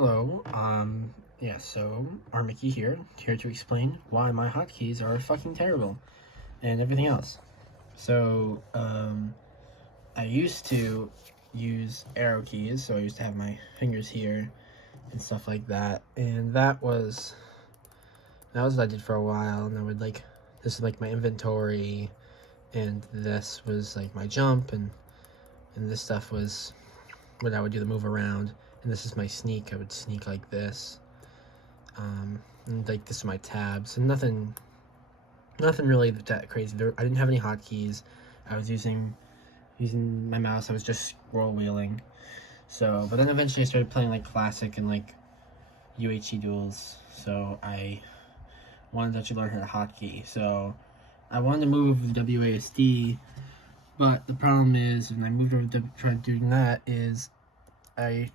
Hello, yeah, so Armicky here to explain why my hotkeys are fucking terrible and everything else. So, I used to use arrow keys, so I used to have my fingers here and stuff like that, and that was what I did for a while, and I would this is like my inventory, and this was like my jump, and this stuff was when I would do the move around, and this is my sneak. I would sneak like this. And like this is my tabs, and nothing really that crazy. I didn't have any hotkeys. I was using my mouse. I was just scroll wheeling. So, but then eventually I started playing like classic and like UHC duels. So I wanted to actually learn how to hotkey. So I wanted to move WASD, but the problem is when I moved over to try doing that is I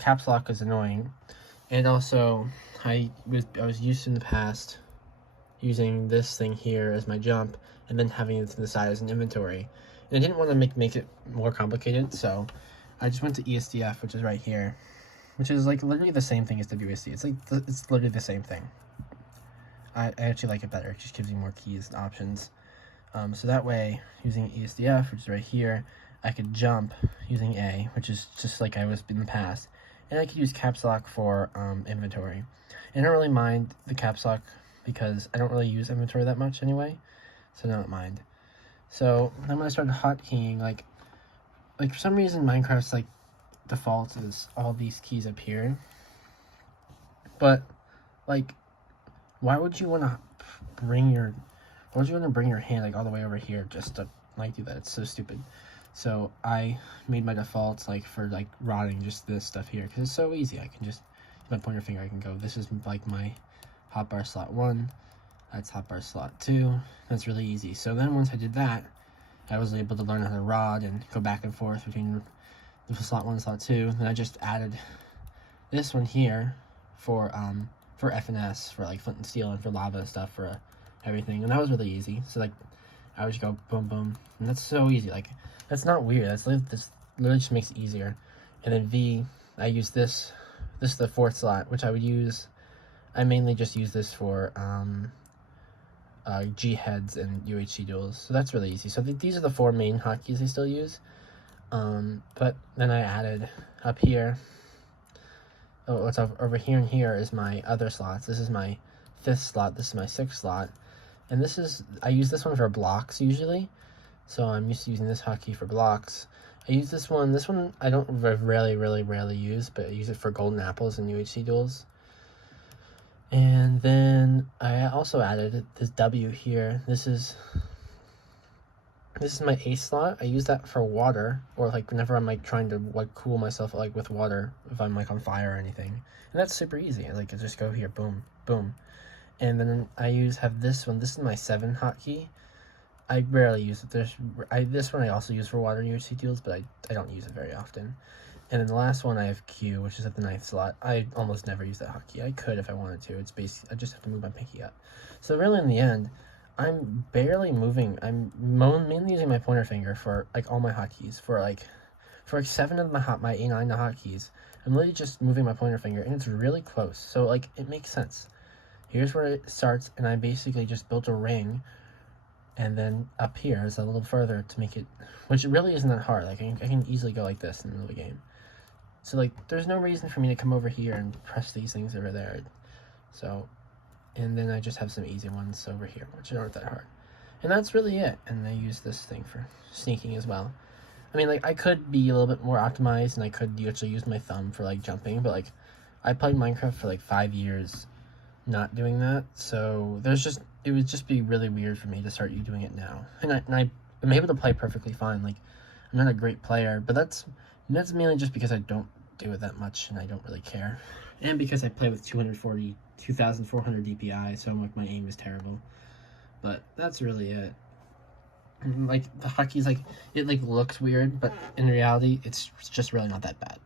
caps lock is annoying, and also I was used in the past using this thing here as my jump and then having it to the side as an inventory, and I didn't want to make it more complicated, so I just went to ESDF, which is right here, which is like literally the same thing as WSD. It's literally the same thing. I actually like it better. It just gives you more keys and options. So that way, using ESDF, which is right here, I could jump using A, which is just like I was in the past, and I could use caps lock for inventory. And I don't really mind the caps lock because I don't really use inventory that much anyway, so I don't mind. So then when I started hotkeying, like for some reason Minecraft's like default is all these keys up here, but like why would you want to bring your hand like all the way over here just to like do that? It's so stupid. So I made my defaults like for like rotting just this stuff here because it's so easy. I can just with my pointer finger I can go, this is like my hotbar slot 1, that's hotbar slot 2. That's really easy. So then once I did that, I was able to learn how to rod and go back and forth between the slot 1 and slot 2. Then I just added this one here for FNS, for like flint and steel, and for lava stuff, for everything, and that was really easy. So like I would just go boom boom, and that's so easy. Like that's not weird. This literally just makes it easier. And then V, I use this. This is the 4th slot, which I mainly just use this for G heads and UHC duels. So that's really easy. So these are the 4 main hotkeys I still use. But then I added up here. Oh, what's over here and here is my other slots. This is my 5th slot. This is my 6th slot. And I use this one for blocks usually. So I'm used to using this hotkey for blocks. I use this one. This one I don't rarely use, but I use it for golden apples and UHC duels. And then I also added this W here. This is my 8th slot. I use that for water, or like whenever I'm like trying to like cool myself like with water, if I'm like on fire or anything. And that's super easy. I just go here, boom, boom. And then I have this one. This is my 7 hotkey. I rarely use it. This one I also use for water and UHC duels, but I don't use it very often. And then the last one I have Q, which is at the 9th slot. I almost never use that hotkey. I could if I wanted to. It's basically I just have to move my pinky up. So really in the end, I'm barely moving. I'm mainly using my pointer finger for like all my hotkeys. For 7 of my A9 hotkeys, I'm literally just moving my pointer finger, and it's really close. So like it makes sense. Here's where it starts, and I basically just built a ring, and then up here is a little further to make it, which really isn't that hard. Like I can easily go like this in the middle of the game. So like there's no reason for me to come over here and press these things over there. So, and then I just have some easy ones over here, which aren't that hard. And that's really it. And I use this thing for sneaking as well. I mean, like I could be a little bit more optimized, and I could actually use my thumb for like jumping, but like I played Minecraft for like 5 years not doing that, so it would just be really weird for me to start doing it now. And I'm able to play perfectly fine. Like I'm not a great player, but that's mainly just because I don't do it that much and I don't really care, and because I play with 2,400 DPI, so like my aim is terrible. But that's really it. Like the hotkey's like it like looks weird, but in reality it's just really not that bad.